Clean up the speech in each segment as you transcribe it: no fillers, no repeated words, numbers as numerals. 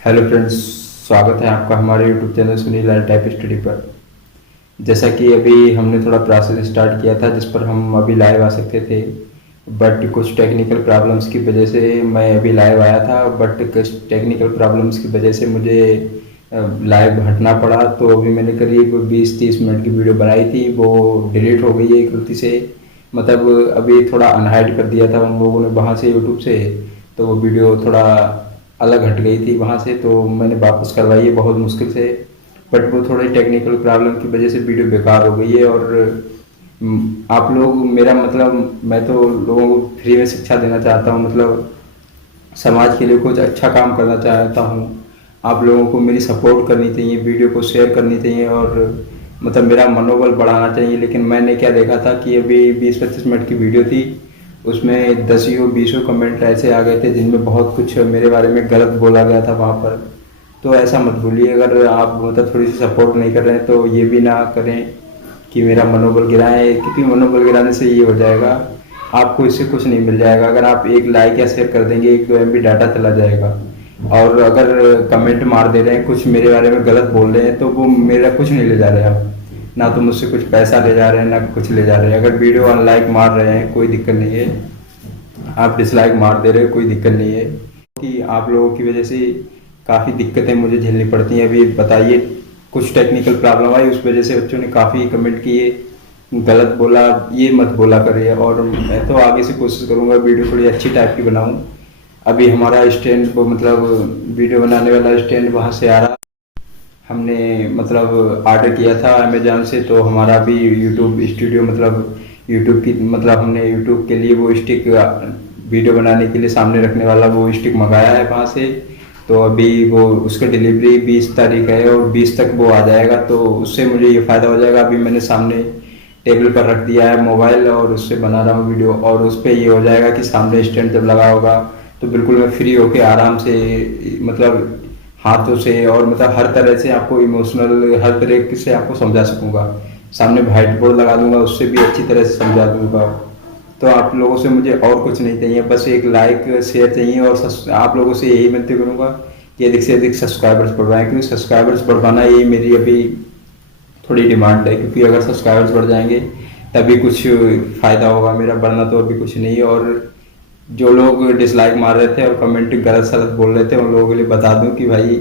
Hello friends, स्वागत है आपका हमारे यूट्यूब चैनल सुनील लाल टाइप स्टडी पर। जैसा कि अभी हमने थोड़ा प्रोसेस स्टार्ट किया था जिस पर हम अभी लाइव आ सकते थे, बट कुछ टेक्निकल प्रॉब्लम्स की वजह से मैं अभी लाइव आया था, बट कुछ टेक्निकल प्रॉब्लम्स की वजह से मुझे लाइव हटना पड़ा। तो अभी मैंने करीब 20-30 मिनट की वीडियो बनाई थी, वो डिलीट हो गई है गलती से। मतलब अभी थोड़ा अनहाइड कर दिया था उन लोगों ने वहाँ से, यूट्यूब से। तो वो वीडियो थोड़ा अलग हट गई थी वहाँ से, तो मैंने वापस करवाई है बहुत मुश्किल से। बट वो थोड़ी टेक्निकल प्रॉब्लम की वजह से वीडियो बेकार हो गई है। और आप लोग मेरा मतलब, मैं तो लोगों को फ्री में शिक्षा देना चाहता हूँ, मतलब समाज के लिए कुछ अच्छा काम करना चाहता हूँ। आप लोगों को मेरी सपोर्ट करनी चाहिए, वीडियो को शेयर करनी चाहिए और मतलब मेरा मनोबल बढ़ाना चाहिए। लेकिन मैंने क्या देखा था कि अभी 20-25 मिनट की वीडियो थी, उसमें 10-20 कमेंट ऐसे आ गए थे जिनमें बहुत कुछ मेरे बारे में गलत बोला गया था वहाँ पर। तो ऐसा मत भूलिए, अगर आप मतलब थोड़ी सी सपोर्ट नहीं कर रहे हैं तो ये भी ना करें कि मेरा मनोबल गिराएं, क्योंकि मनोबल गिराने से ये हो जाएगा, आपको इससे कुछ नहीं मिल जाएगा। अगर आप एक लाइक या शेयर कर देंगे, 1-2 MB डाटा चला जाएगा। और अगर कमेंट मार दे रहे हैं, कुछ मेरे बारे में गलत बोल रहे हैं, तो वो मेरा कुछ नहीं ले जा रहे हैं आप, ना तो मुझसे कुछ पैसा ले जा रहे हैं ना कुछ ले जा रहे हैं। अगर वीडियो अनलाइक मार रहे हैं कोई दिक्कत नहीं है, आप डिसलाइक मार दे रहे हो कोई दिक्कत नहीं है, कि आप लोगों की वजह से काफ़ी दिक्कतें मुझे झेलनी पड़ती हैं। अभी बताइए, कुछ टेक्निकल प्रॉब्लम आई, उस वजह से बच्चों ने काफ़ी कमेंट किए, गलत बोला। ये मत बोला करिए। और मैं तो आगे से कोशिश करूँगा वीडियो थोड़ी अच्छी टाइप की बनाऊँ। अभी हमारा स्टैंड, वो मतलब वीडियो बनाने वाला स्टैंड वहाँ से आ रहा, हमने मतलब ऑर्डर किया था अमेज़न से। तो हमारा भी यूट्यूब स्टूडियो, मतलब यूट्यूब की, मतलब हमने यूट्यूब के लिए वो स्टिक, वीडियो बनाने के लिए सामने रखने वाला वो स्टिक मंगाया है वहाँ से। तो अभी वो उसका डिलीवरी 20 तारीख है और 20 तक वो आ जाएगा, तो उससे मुझे ये फ़ायदा हो जाएगा। अभी मैंने सामने टेबल पर रख दिया है मोबाइल और उससे बना रहा हूँ वीडियो, और उस पर ये हो जाएगा कि सामने स्टैंड जब लगा होगा तो बिल्कुल मैं फ्री होके आराम से, मतलब हाथों से और मतलब हर तरह से आपको इमोशनल, हर तरह से आपको समझा सकूंगा। सामने व्हाइट बोर्ड लगा दूंगा, उससे भी अच्छी तरह से समझा दूंगा। तो आप लोगों से मुझे और कुछ नहीं चाहिए, बस एक लाइक शेयर चाहिए। और आप लोगों से यही विनती करूंगा कि अधिक से अधिक सब्सक्राइबर्स बढ़वाएं, क्योंकि सब्सक्राइबर्स बढ़वाना यही मेरी अभी थोड़ी डिमांड है। क्योंकि अगर सब्सक्राइबर्स बढ़ जाएंगे तभी कुछ फ़ायदा होगा मेरा, बढ़ना तो अभी कुछ नहीं है। और जो लोग डिसलाइक मार रहे थे और कमेंट गलत सलत बोल रहे थे, उन लोगों के लिए बता दूं कि भाई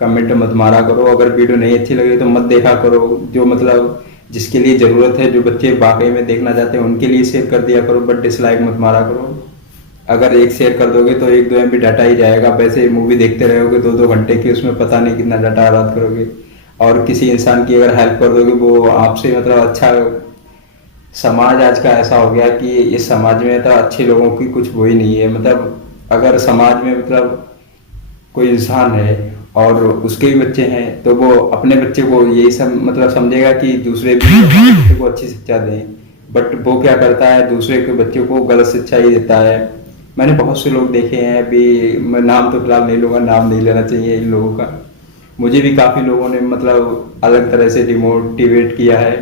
कमेंट मत मारा करो। अगर वीडियो नहीं अच्छी लगी तो मत देखा करो। जो मतलब जिसके लिए ज़रूरत है, जो बच्चे वाकई में देखना चाहते हैं, उनके लिए शेयर कर दिया करो, बट डिसलाइक मत मारा करो। अगर एक शेयर कर दोगे तो 1-2 MB डाटा ही जाएगा। वैसे मूवी देखते रहोगे 2-2 घंटे की, उसमें पता नहीं कितना डाटा बर्बाद करोगे। और किसी इंसान की अगर हेल्प कर दोगे, वो आपसे मतलब अच्छा, समाज आज का ऐसा हो गया कि इस समाज में तो अच्छे लोगों की कुछ वो ही नहीं है। मतलब अगर समाज में मतलब कोई इंसान है और उसके भी बच्चे हैं, तो वो अपने बच्चे को यही सब मतलब समझेगा कि दूसरे भी अपने बच्चे को अच्छी शिक्षा दें। बट वो क्या करता है, दूसरे के बच्चे को गलत शिक्षा ही देता है। मैंने बहुत से लोग देखे हैं, अभी मैं नाम तो फिलहाल नहीं लूँगा, नाम नहीं लेना चाहिए इन लोगों का। मुझे भी काफ़ी लोगों ने मतलब अलग तरह से डिमोटिवेट किया है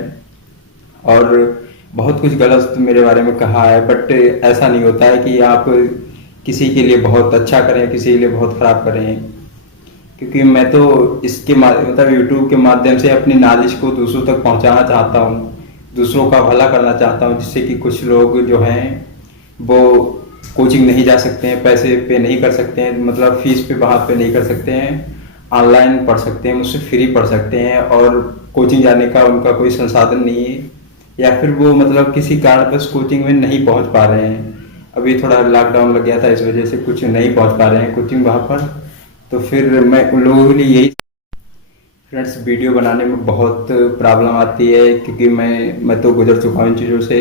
और बहुत कुछ गलत मेरे बारे में कहा है। बट ऐसा नहीं होता है कि आप किसी के लिए बहुत अच्छा करें, किसी के लिए बहुत ख़राब करें। क्योंकि मैं तो इसके मतलब यूट्यूब के माध्यम से अपनी नॉलेज को दूसरों तक पहुंचाना चाहता हूं, दूसरों का भला करना चाहता हूं, जिससे कि कुछ लोग जो हैं वो कोचिंग नहीं जा सकते हैं, पैसे पे नहीं कर सकते हैं, मतलब फीस पे वहाँ पे नहीं कर सकते हैं, ऑनलाइन पढ़ सकते हैं, मुझसे फ्री पढ़ सकते हैं। और कोचिंग जाने का उनका कोई संसाधन नहीं है, या फिर वो मतलब किसी कारणवश कोचिंग में नहीं पहुंच पा रहे हैं। अभी थोड़ा लॉकडाउन लग गया था, इस वजह से कुछ नहीं पहुंच पा रहे हैं कोचिंग वहाँ पर। तो फिर मैं उन लोगों के लिए यही, फ्रेंड्स वीडियो बनाने में बहुत प्रॉब्लम आती है, क्योंकि मैं तो गुजर चुका हूँ इन चीज़ों से।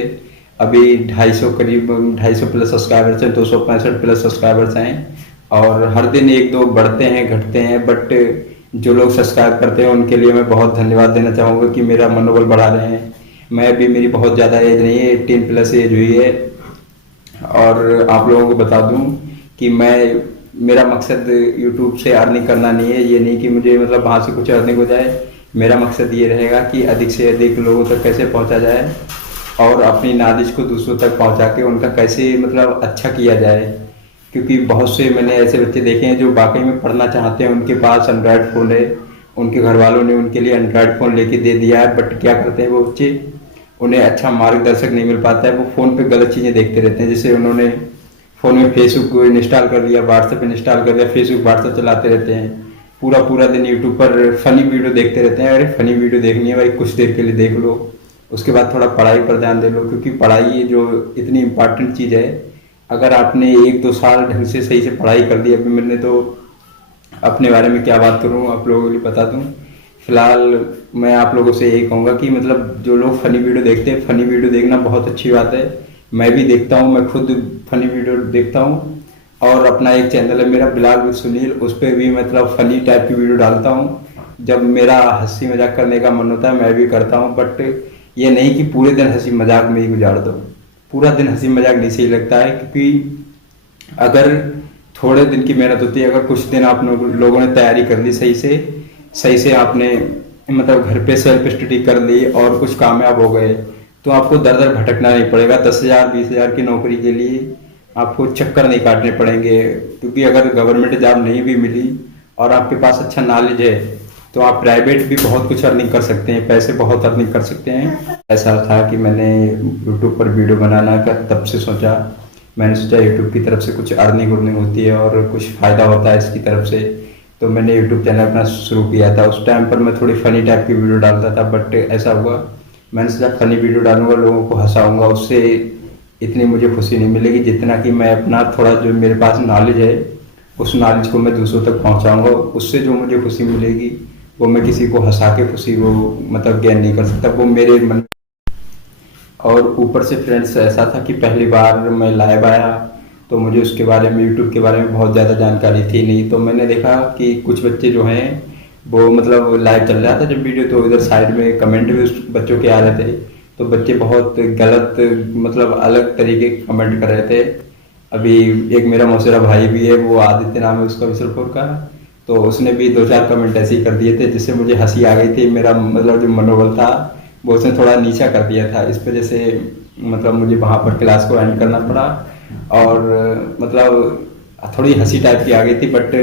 अभी 250 करीब 250 प्लस सब्सक्राइबर्स हैं, 265 प्लस सब्सक्राइबर्स हैं। और हर दिन 1-2 बढ़ते हैं घटते हैं, बट जो लोग सब्सक्राइब करते हैं उनके लिए मैं बहुत धन्यवाद देना चाहूँगा कि मेरा मनोबल बढ़ा रहे हैं। मैं अभी, मेरी बहुत ज़्यादा एज नहीं है, 18 प्लस एज हुई है। और आप लोगों को बता दूं कि मेरा मकसद यूट्यूब से अर्निंग करना नहीं है। ये नहीं कि मुझे मतलब वहाँ से कुछ अर्निंग हो जाए। मेरा मकसद ये रहेगा कि अधिक से अधिक लोगों तक कैसे पहुँचा जाए और अपनी नॉलेज को दूसरों तक पहुँचा के उनका कैसे मतलब अच्छा किया जाए। क्योंकि बहुत से मैंने ऐसे बच्चे देखे हैं जो वाकई में पढ़ना चाहते हैं, उनके पास एंड्रॉयड फ़ोन है, उनके घर वालों ने उनके लिए एंड्रॉयड फ़ोन लेके दे दिया है, बट क्या करते हैं वो बच्चे, उन्हें अच्छा मार्गदर्शक नहीं मिल पाता है, वो फ़ोन पे गलत चीज़ें देखते रहते हैं। जैसे उन्होंने फ़ोन में फेसबुक इंस्टॉल कर लिया, व्हाट्सएप इंस्टॉल कर लिया, फेसबुक व्हाट्सएप चलाते रहते हैं, पूरा पूरा दिन यूट्यूब पर फ़नी वीडियो देखते रहते हैं। अरे फ़नी वीडियो देखनी है भाई, कुछ देर के लिए देख लो, उसके बाद थोड़ा पढ़ाई पर ध्यान दे लो, क्योंकि पढ़ाई जो इतनी इम्पॉर्टेंट चीज़ है। अगर आपने 1-2 साल ढंग से सही से पढ़ाई कर ली, अभी मैंने तो अपने बारे में क्या बात करूँ, आप लोगों के लिए बता दूँ। फिलहाल मैं आप लोगों से यही कहूँगा कि मतलब जो लोग फ़नी वीडियो देखते हैं, फ़नी वीडियो देखना बहुत अच्छी बात है। मैं भी देखता हूँ, मैं खुद फ़नी वीडियो देखता हूँ, और अपना एक चैनल है मेरा ब्लॉग विद सुनील, उस पर भी मतलब फ़नी टाइप की वीडियो डालता हूँ। जब मेरा हंसी मजाक करने का मन होता है मैं भी करता हूँ, बट ये नहीं कि पूरे दिन हंसी मजाक में ही गुजार दो। पूरा दिन हंसी मजाक नहीं सही लगता है, क्योंकि अगर थोड़े दिन की मेहनत होती है, अगर कुछ दिन आप लोगों ने तैयारी कर ली सही से आपने मतलब घर पे सेल्फ स्टडी कर ली और कुछ कामयाब हो गए, तो आपको दर दर भटकना नहीं पड़ेगा। 10,000 20,000 की नौकरी के लिए आपको चक्कर नहीं काटने पड़ेंगे, क्योंकि अगर गवर्नमेंट जॉब नहीं भी मिली और आपके पास अच्छा नॉलेज है, तो आप प्राइवेट भी बहुत कुछ अर्निंग कर सकते हैं, पैसे बहुत अर्निंग कर सकते हैं। ऐसा था कि मैंने यूट्यूब पर वीडियो बनाना का तब से सोचा, मैंने सोचा यूट्यूब की तरफ से कुछ अर्निंग उर्निंग होती है और कुछ फ़ायदा होता है इसकी तरफ से, तो मैंने यूट्यूब चैनल अपना शुरू किया था। उस टाइम पर मैं थोड़ी फ़नी टाइप की वीडियो डालता था, बट ऐसा हुआ मैंने सोचा फ़नी वीडियो डालूंगा, लोगों को हंसाऊंगा, उससे इतनी मुझे खुशी नहीं मिलेगी जितना कि मैं अपना थोड़ा जो मेरे पास नॉलेज है उस नॉलेज को मैं दूसरों तक पहुंचाऊंगा। उससे जो मुझे खुशी मिलेगी वो मैं किसी को हंसा के खुशी वो मतलब गेन नहीं कर सकता, वो मेरे मन। और ऊपर से फ्रेंड्स ऐसा था कि पहली बार मैं लाइव आया, तो मुझे उसके बारे में यूट्यूब के बारे में बहुत ज़्यादा जानकारी थी नहीं। तो मैंने देखा कि कुछ बच्चे जो हैं वो मतलब लाइव चल रहा था जब वीडियो, तो इधर साइड में कमेंट भी उस बच्चों के आ रहे थे, तो बच्चे बहुत गलत मतलब अलग तरीके के कमेंट कर रहे थे। अभी एक मेरा मौसेरा भाई भी है, वो आदित्य नाम है उसका, बिसलपुर का, तो उसने भी 2-4 कमेंट ऐसे ही कर दिए थे जिससे मुझे हंसी आ गई थी। मेरा मतलब जो मनोबल था वो उसने थोड़ा नीचा कर दिया था, इस वजह से मतलब मुझे वहाँ पर क्लास को एंड करना पड़ा, और मतलब थोड़ी हंसी टाइप की आ गई थी। बट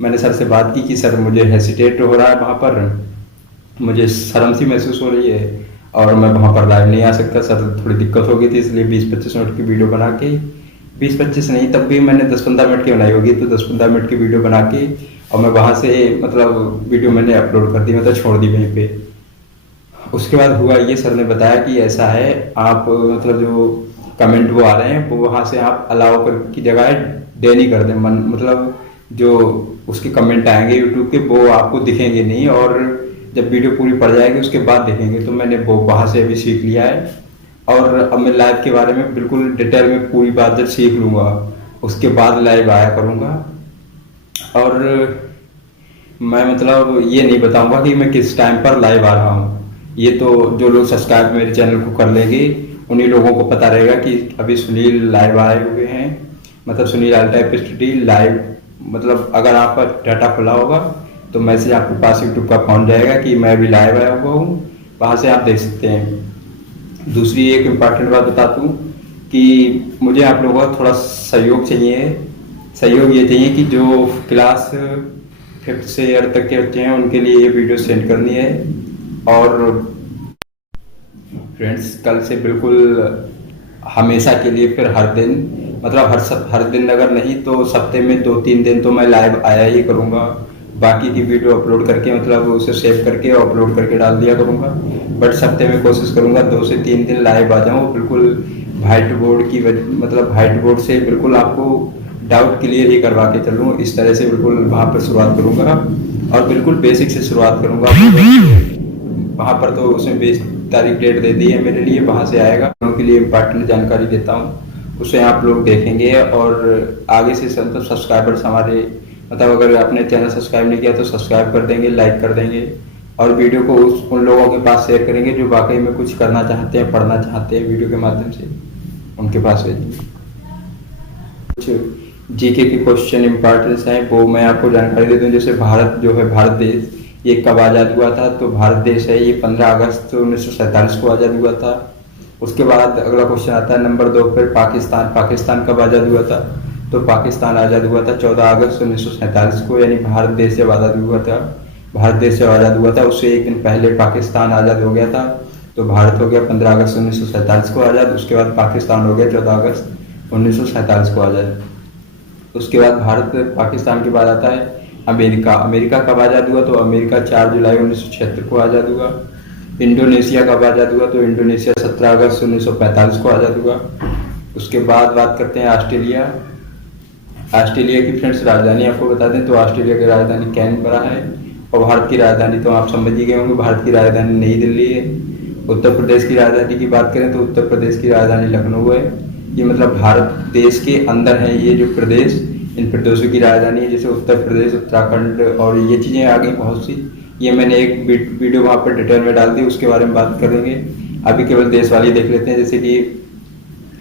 मैंने सर से बात की कि सर मुझे हेसिटेट हो रहा है, वहाँ पर मुझे शर्म सी महसूस हो रही है और मैं वहाँ पर लाइव नहीं आ सकता सर, थोड़ी दिक्कत हो गई थी, इसलिए 20-25 मिनट की वीडियो बना के, 20-25 नहीं तब भी मैंने 10-15 मिनट की बनाई होगी, तो 10-15 मिनट की वीडियो बना के और मैं वहाँ से मतलब वीडियो मैंने अपलोड कर दी, मतलब छोड़ दी वहीं पे। उसके बाद हुआ ये, सर ने बताया कि ऐसा है, आप मतलब जो कमेंट वो आ रहे हैं वो वहाँ से आप अलाउ कर की जगह डे नहीं कर दें, मतलब जो उसके कमेंट आएंगे यूट्यूब के वो आपको दिखेंगे नहीं, और जब वीडियो पूरी पड़ जाएगी उसके बाद देखेंगे। तो मैंने वो वहाँ से अभी सीख लिया है, और अब मैं लाइव के बारे में बिल्कुल डिटेल में पूरी बात जब सीख लूँगा उसके बाद लाइव आया करूँगा। और मैं मतलब ये नहीं बताऊँगा कि मैं किस टाइम पर लाइव आ रहा हूँ, ये तो जो लोग सब्सक्राइब मेरे चैनल को कर लेंगे उन्हीं लोगों को पता रहेगा कि अभी सुनील लाइव आए हुए हैं, मतलब सुनील लाल टाइप स्टडी लाइव, मतलब अगर आपका डाटा खुला होगा तो मैसेज आपके पास यूट्यूब का पहुंच जाएगा कि मैं अभी लाइव आया हुआ हूँ, वहाँ से आप देख सकते हैं। दूसरी एक इम्पॉर्टेंट बात बता दूँ कि मुझे आप लोगों का थोड़ा सहयोग चाहिए। सहयोग ये चाहिए कि जो क्लास 5th से ईयर तक के बच्चे हैं उनके लिए ये वीडियो सेंड करनी है। और फ्रेंड्स कल से बिल्कुल हमेशा के लिए फिर हर दिन, मतलब हर दिन अगर नहीं तो सप्ते में 2-3 दिन तो मैं लाइव आया ही करूँगा। बाकी की वीडियो अपलोड करके मतलब उसे सेव करके अपलोड करके डाल दिया करूँगा, बट सप्ते में कोशिश करूँगा 2 से 3 दिन लाइव आ जाऊँ, बिल्कुल वाइट बोर्ड की मतलब वाइट बोर्ड से बिल्कुल आपको डाउट क्लियर ही करवा के चलूँ, इस तरह से बिल्कुल वहाँ पर शुरुआत करूँगा, और बिल्कुल बेसिक से शुरुआत करूँगा। वहाँ पर तो उसने 20 तारीख डेट दे दी है मेरे लिए, वहाँ से आएगा, उनके लिए इम्पोर्टेंट जानकारी देता हूँ, उसे आप लोग देखेंगे। और आगे से मतलब सब्सक्राइबर्स हमारे, मतलब अगर आपने चैनल सब्सक्राइब नहीं किया तो सब्सक्राइब कर देंगे, लाइक कर देंगे, और वीडियो को उन लोगों के पास शेयर करेंगे जो वाकई में कुछ करना चाहते हैं, पढ़ना चाहते हैं, वीडियो के माध्यम से उनके पास भेजेंगे। कुछ जीके के क्वेश्चन इंपॉर्टेंस हैं वो मैं आपको जानकारी दे दूं। जैसे भारत जो है, भारत देश ये कब आज़ाद हुआ था, तो भारत देश है ये 15 अगस्त 1947 को आज़ाद हुआ था। उसके बाद अगला क्वेश्चन आता है नंबर 2 पर, पाकिस्तान कब आज़ाद हुआ था, तो पाकिस्तान आज़ाद हुआ था 14 अगस्त 1947 को, यानी भारत देश जब आज़ाद हुआ था, भारत देश जब आज़ाद हुआ था उससे एक दिन पहले पाकिस्तान आज़ाद हो गया था। तो भारत हो गया 15 अगस्त 1947 को आज़ाद, उसके बाद पाकिस्तान हो गया 14 अगस्त 1947 को आज़ाद। उसके बाद भारत पाकिस्तान के बाद आता है अमेरिका। अमेरिका कब आज़ाद हुआ? तो अमेरिका 4 जुलाई 1976 को आज़ाद हुआ। इंडोनेशिया कब आज़ाद हुआ? तो इंडोनेशिया 17 अगस्त 1945 को आज़ाद हुआ। उसके बाद बात करते हैं ऑस्ट्रेलिया। ऑस्ट्रेलिया की फ्रेंड्स राजधानी आपको बता दें तो ऑस्ट्रेलिया की राजधानी कैनबरा है, और भारत की राजधानी तो आप समझ ही गए होंगे, भारत की राजधानी नई दिल्ली है। उत्तर प्रदेश की राजधानी की बात करें तो उत्तर प्रदेश की राजधानी लखनऊ है। ये मतलब भारत देश के अंदर है ये जो प्रदेश, इन प्रदेशों की राजधानी है, जैसे उत्तर प्रदेश, उत्तराखंड और ये चीज़ें आ गई बहुत सी। ये मैंने एक वीडियो वहाँ पर डिटेल में डाल दी, उसके बारे में बात करेंगे। अभी केवल देश वाली देख लेते हैं, जैसे कि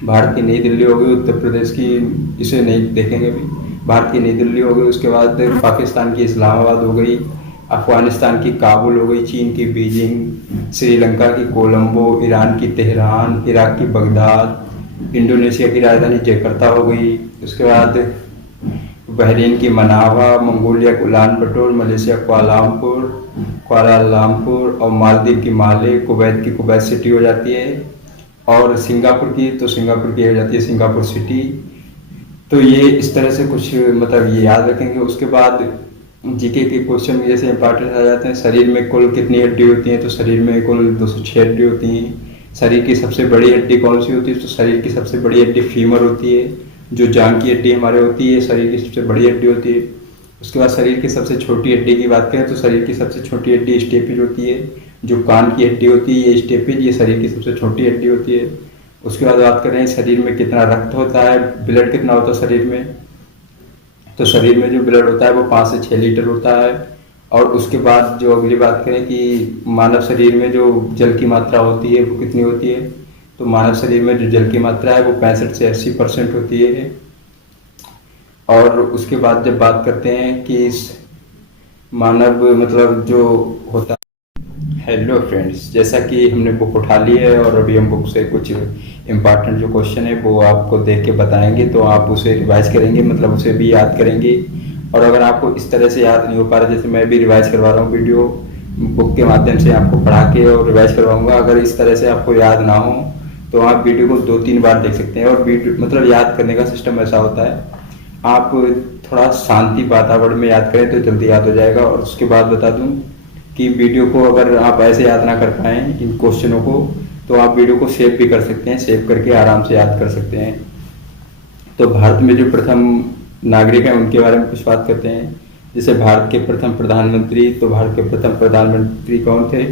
भारत की नई दिल्ली हो गई, उत्तर प्रदेश की इसे नहीं देखेंगे अभी। भारत की नई दिल्ली हो गई, उसके बाद पाकिस्तान की इस्लामाबाद हो गई, अफगानिस्तान की काबुल हो गई, चीन की बीजिंग, श्रीलंका की कोलंबो, ईरान की तेहरान, इराक की बगदाद, इंडोनेशिया की राजधानी जकार्ता हो गई। उसके बाद बहरीन की मनावा, मंगोलिया की उलान बटोर, मलेशिया कुआलालंपुर और मालदीव की माले, कुवैत की कुवैत सिटी हो जाती है, और सिंगापुर की हो जाती है सिंगापुर सिटी। तो ये इस तरह से कुछ मतलब ये याद रखेंगे। उसके बाद जीके के क्वेश्चन जैसे इंपॉर्टेंट आ जाते हैं। शरीर में कुल कितनी हड्डी होती हैं? तो शरीर में कुल 206 हड्डी होती हैं। शरीर की सबसे बड़ी हड्डी कौन सी होती है? तो शरीर की सबसे बड़ी हड्डी फीमर होती है, जो जांघ की हड्डी हमारे होती है, शरीर की सबसे बड़ी हड्डी होती है। उसके बाद शरीर की सबसे छोटी हड्डी की बात करें तो शरीर की सबसे छोटी हड्डी स्टेपिज होती है, जो कान की हड्डी होती है ये स्टेपिज, ये शरीर की सबसे छोटी हड्डी होती है। उसके बाद बात करें शरीर में कितना रक्त होता है, ब्लड कितना होता है शरीर में? तो शरीर में जो ब्लड होता है वो 5 से 6 लीटर होता है। और उसके बाद जो अगली बात करें कि मानव शरीर में जो जल की मात्रा होती है वो कितनी होती है? तो मानव शरीर में जो जल की मात्रा है वो 65 से 80% होती है। और उसके बाद जब बात करते हैं कि मानव मतलब जो होता है। हेलो फ्रेंड्स, जैसा कि हमने बुक उठा ली है और अभी हम बुक से कुछ इम्पॉर्टेंट जो क्वेश्चन है वो आपको देख के बताएंगे, तो आप उसे रिवाइज करेंगे, मतलब उसे भी याद करेंगे। और अगर आपको इस तरह से याद नहीं हो पा रहा, जैसे मैं भी रिवाइज करवा रहा हूँ वीडियो बुक के माध्यम से आपको पढ़ा के और रिवाइज करवाऊंगा, अगर इस तरह से आपको याद ना हो तो आप वीडियो को 2-3 बार देख सकते हैं। और वीडियो मतलब याद करने का सिस्टम ऐसा होता है, आप थोड़ा शांति वातावरण में याद करें तो जल्दी याद हो जाएगा। और उसके बाद बता दूं कि वीडियो को अगर आप ऐसे याद ना कर पाएँ इन क्वेश्चनों को, तो आप वीडियो को सेव भी कर सकते हैं, सेव करके आराम से याद कर सकते हैं। तो भारत में जो प्रथम नागरिक हैं उनके बारे में कुछ बात करते हैं। जैसे भारत के प्रथम प्रधानमंत्री, तो भारत के प्रथम प्रधानमंत्री कौन थे?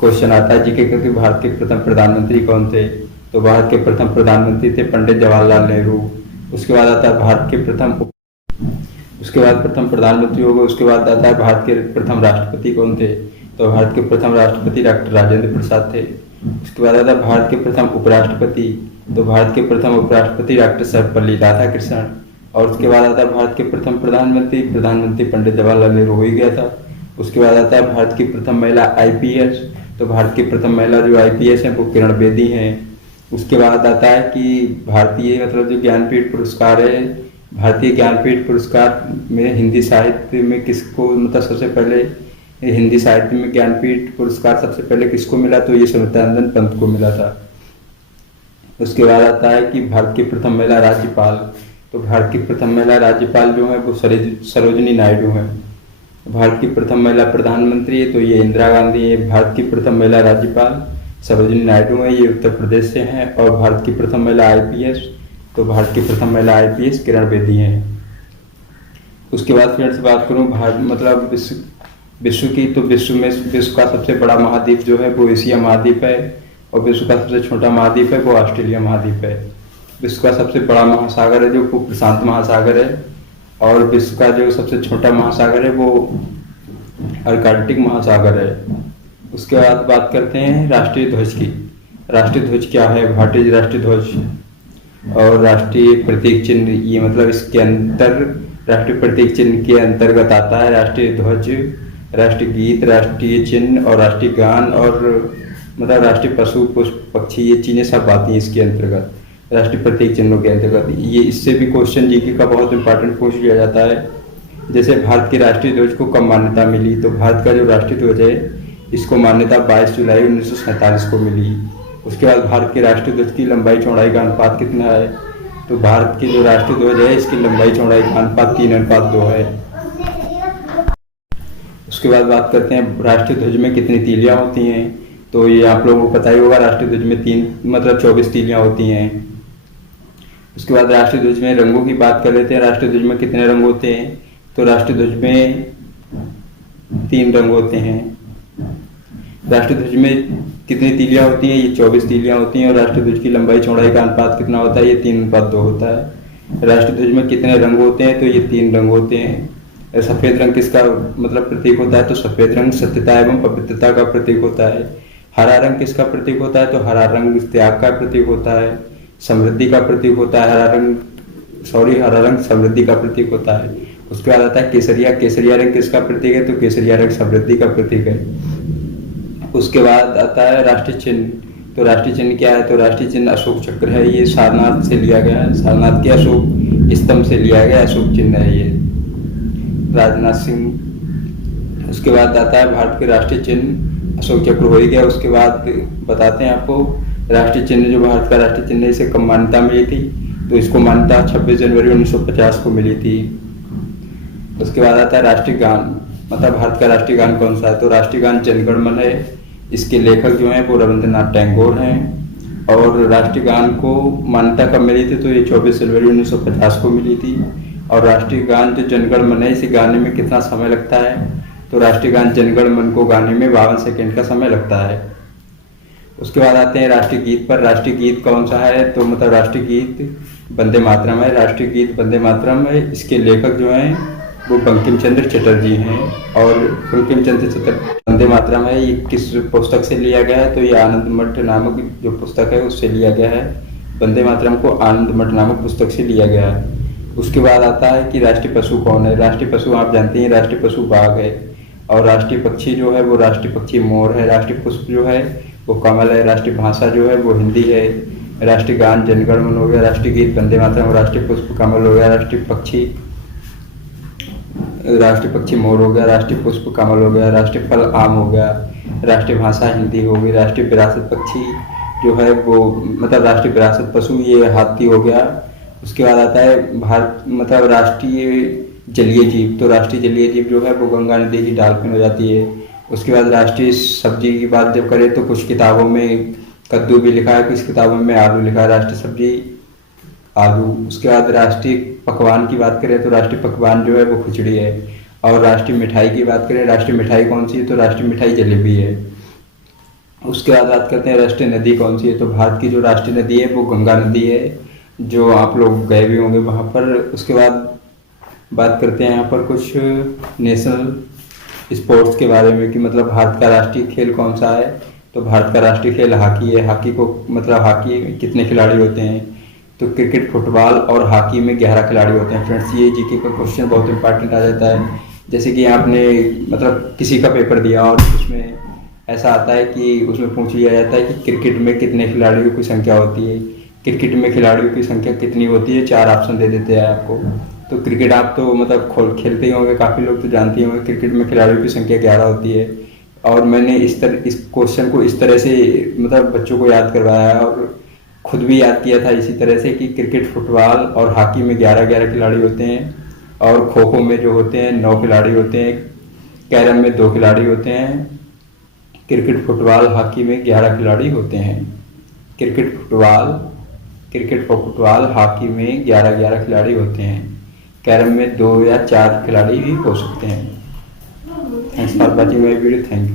क्वेश्चन आता है जीके का कि भारत के प्रथम प्रधानमंत्री कौन थे? तो भारत के प्रथम प्रधानमंत्री थे पंडित जवाहरलाल नेहरू। उसके बाद आता है भारत के प्रथम प्रधानमंत्री हो गए। उसके बाद आता है भारत के प्रथम राष्ट्रपति कौन थे? तो भारत के प्रथम राष्ट्रपति डॉक्टर राजेंद्र प्रसाद थे। उसके बाद आता है भारत के प्रथम उपराष्ट्रपति, तो भारत के प्रथम उपराष्ट्रपति डॉक्टर सर्वपल्ली राधाकृष्णन। और उसके बाद आता है भारत के प्रथम प्रधानमंत्री पंडित जवाहरलाल नेहरू हो ही गया था। उसके बाद आता है भारत की प्रथम महिला आईपीएस, तो भारत की प्रथम महिला जो आईपीएस हैं वो किरण बेदी हैं। उसके बाद आता है कि भारतीय मतलब जो ज्ञानपीठ पुरस्कार है, भारतीय ज्ञानपीठ पुरस्कार में हिंदी साहित्य में किसको मतलब सबसे पहले हिंदी साहित्य में ज्ञानपीठ पुरस्कार सबसे पहले किसको मिला? तो ये सुमित्रानंदन पंत को मिला था। उसके बाद आता है कि भारत की प्रथम महिला राज्यपाल, तो भारत की प्रथम महिला राज्यपाल जो है वो सरोजिनी नायडू हैं। भारत की प्रथम महिला प्रधानमंत्री है तो ये इंदिरा गांधी है। भारत की प्रथम महिला राज्यपाल सरोजिनी नायडू है, ये उत्तर प्रदेश से हैं। और भारत की प्रथम महिला आईपीएस, तो भारत की प्रथम महिला आईपीएस किरण बेदी हैं। उसके बाद फिर से बात करूँ भारत मतलब विश्व की, तो विश्व का सबसे बड़ा महाद्वीप जो है वो एशिया महाद्वीप है, और विश्व का सबसे छोटा महाद्वीप है वो ऑस्ट्रेलिया महाद्वीप है। विश्व का सबसे बड़ा महासागर है जो प्रशांत महासागर है, और विश्व का जो सबसे छोटा महासागर है वो अर्कटिक महासागर है। उसके बाद बात करते हैं राष्ट्रीय ध्वज की। राष्ट्रीय ध्वज क्या है? भारतीय राष्ट्रीय ध्वज और राष्ट्रीय प्रतीक चिन्ह, ये मतलब इसके अंतर राष्ट्रीय प्रतीक चिन्ह के अंतर्गत आता है राष्ट्रीय ध्वज, राष्ट्रीय गीत, राष्ट्रीय चिन्ह और राष्ट्रीय गान, और मतलब राष्ट्रीय पशु पुष्प पक्षी, ये चीज़ें सब आती हैं इसके अंतर्गत। राष्ट्रीय प्रतीक चिन्हों के अंतर्गत। ये इससे भी क्वेश्चन जीके का बहुत इंपॉर्टेंट पूछ लिया जाता है। जैसे भारत की राष्ट्रीय ध्वज को कब मान्यता मिली, तो भारत का जो राष्ट्रीय ध्वज है इसको मान्यता 22 जुलाई 1947 को मिली। उसके बाद भारत के राष्ट्रीय ध्वज की लंबाई चौड़ाई का अनुपात कितना है, तो भारत की जो राष्ट्रीय ध्वज है इसकी लंबाई चौड़ाई का अनुपात 3:2 है। उसके बाद बात करते हैं राष्ट्रीय ध्वज में कितनी तीलियां होती हैं, तो ये आप लोगों को पता ही होगा, राष्ट्रीय ध्वज में 24 तीलियां होती हैं। उसके बाद राष्ट्रीय ध्वज में रंगों की बात कर लेते हैं। राष्ट्रीय ध्वज में कितने रंग होते हैं, तो राष्ट्रीय ध्वज में 3 रंग होते हैं। राष्ट्रीय ध्वज में कितनी तीलियां होती हैं, ये 24 तीलियां होती हैं। और राष्ट्रीय ध्वज की लंबाई चौड़ाई का अनुपात कितना होता है, ये 3:2 होता है। राष्ट्रीय ध्वज में कितने रंग होते हैं, तो ये 3 रंग होते हैं। सफेद रंग किसका मतलब प्रतीक होता है, तो सफेद रंग सत्यता एवं पवित्रता का प्रतीक होता है। हरा रंग किसका प्रतीक होता है, तो हरा रंग त्याग का प्रतीक होता है, समृद्धि का प्रतीक होता है। हरा रंग समृद्धि का प्रतीक होता है। उसके बाद आता है केसरिया। केसरिया रंग किसका प्रतीक है, तो केसरिया रंग समृद्धि का प्रतीक है। उसके बाद आता है राष्ट्रीय चिन्ह। तो राष्ट्रीय चिन्ह क्या है, तो राष्ट्रीय चिन्ह अशोक चक्र है। ये सारनाथ से लिया गया है, सारनाथ के अशोक स्तंभ से लिया गया अशोक चिन्ह है ये, राजनाथ सिंह। उसके बाद आता है भारत के राष्ट्रीय चिन्ह अशोक चक्र हो ही गया। उसके बाद बताते हैं आपको राष्ट्रीय चिन्ह, जो भारत का राष्ट्रीय चिन्ह है इसे कब मान्यता मिली थी, तो इसको मान्यता 26 जनवरी 1950 को मिली थी। उसके बाद आता है राष्ट्रीय गान, मतलब भारत का राष्ट्रीय गान कौन सा है, तो राष्ट्रीय गान जन गण मन है। इसके लेखक जो हैं वो रविंद्रनाथ टैगोर हैं। और राष्ट्रीय गान को मान्यता कब मिली थी, तो ये 24 जनवरी 1950 को मिली थी। और राष्ट्रीय गान जो जन गण मन है इसे गाने में कितना समय लगता है, तो राष्ट्रीय गान जन गण मन को गाने में 52 सेकंड का समय लगता है। उसके बाद आते हैं राष्ट्रीय गीत पर। राष्ट्रीय गीत कौन सा है, तो मतलब राष्ट्रीय गीत वंदे मातरम है। राष्ट्रीय गीत वंदे मातरम है। इसके लेखक जो हैं वो बंकिम चंद्र चटर्जी हैं। और बंकिम चंद्र चटर्जी वंदे मातरम है, ये किस पुस्तक से लिया गया है, तो ये आनंद मठ नामक जो पुस्तक है उससे लिया गया है। वंदे मातरम को आनंद मठ नामक पुस्तक से लिया गया है। उसके बाद आता है कि राष्ट्रीय पशु कौन है। राष्ट्रीय पशु आप जानते हैं, राष्ट्रीय पशु बाघ है। और राष्ट्रीय पक्षी जो है वो राष्ट्रीय पक्षी मोर है। राष्ट्रीय पुष्प जो है वो कमल है। राष्ट्रीय भाषा जो है वो हिंदी है। राष्ट्रीय गान जन गण मन हो गया, राष्ट्रीय गीत वंदे मातरम, राष्ट्रीय पुष्प कमल हो गया, राष्ट्रीय पक्षी मोर हो गया, राष्ट्रीय पुष्प कमल हो गया, राष्ट्रीय फल आम हो गया, राष्ट्रीय भाषा हिंदी हो गई, राष्ट्रीय विरासत पक्षी जो है वो मतलब राष्ट्रीय विरासत पशु ये हाथी हो गया। उसके बाद आता है भारत मतलब राष्ट्रीय जलीय जीव। तो राष्ट्रीय जलीय जीव जो है वो गंगा नदी की डॉल्फिन हो जाती है। उसके बाद राष्ट्रीय सब्जी की बात जब करें तो कुछ किताबों में कद्दू भी लिखा है, कुछ किताबों में आलू लिखा है, राष्ट्रीय सब्जी आलू। उसके बाद राष्ट्रीय पकवान की बात करें तो राष्ट्रीय पकवान जो है वो खिचड़ी है। और राष्ट्रीय मिठाई की बात करें, राष्ट्रीय मिठाई कौन सी है, तो राष्ट्रीय मिठाई जलेबी है। उसके बाद बात करते हैं राष्ट्रीय नदी कौन सी है, तो भारत की जो राष्ट्रीय नदी है वो गंगा नदी है, जो आप लोग गए भी होंगे वहाँ पर। उसके बाद बात करते हैं यहाँ पर कुछ नेशनल स्पोर्ट्स के बारे में कि मतलब भारत का राष्ट्रीय खेल कौन सा है, तो भारत का राष्ट्रीय खेल हॉकी है। हॉकी को मतलब हॉकी में कितने खिलाड़ी होते हैं, तो क्रिकेट, फुटबॉल और हॉकी में 11 खिलाड़ी होते हैं। फ्रेंड्स ये जीके का क्वेश्चन बहुत इंपॉर्टेंट आ जाता है। जैसे कि आपने मतलब किसी का पेपर दिया और उसमें ऐसा आता है कि उसमें पूछ लिया जाता है कि क्रिकेट में कितने खिलाड़ियों की संख्या होती है, क्रिकेट में खिलाड़ियों की संख्या कितनी होती है, 4 ऑप्शन दे देते हैं आपको। तो क्रिकेट आप तो मतलब खेलते ही होंगे, काफ़ी लोग तो जानते ही होंगे क्रिकेट में खिलाड़ियों की संख्या 11 होती है। और मैंने इस क्वेश्चन को इस तरह से मतलब बच्चों को याद करवाया है और खुद भी याद किया था इसी तरह से कि क्रिकेट, फुटबॉल और हॉकी में 11-11 खिलाड़ी होते हैं। और खो खो में जो होते हैं 9 खिलाड़ी होते हैं। कैरम में 2 खिलाड़ी होते हैं। क्रिकेट, फुटबॉल, हॉकी में 11 खिलाड़ी होते हैं। क्रिकेट, फुटबॉल, हॉकी में 11-11 खिलाड़ी होते हैं। कैरम में 2 या 4 खिलाड़ी भी हो सकते हैं। Thanks for watching my video. Thank you.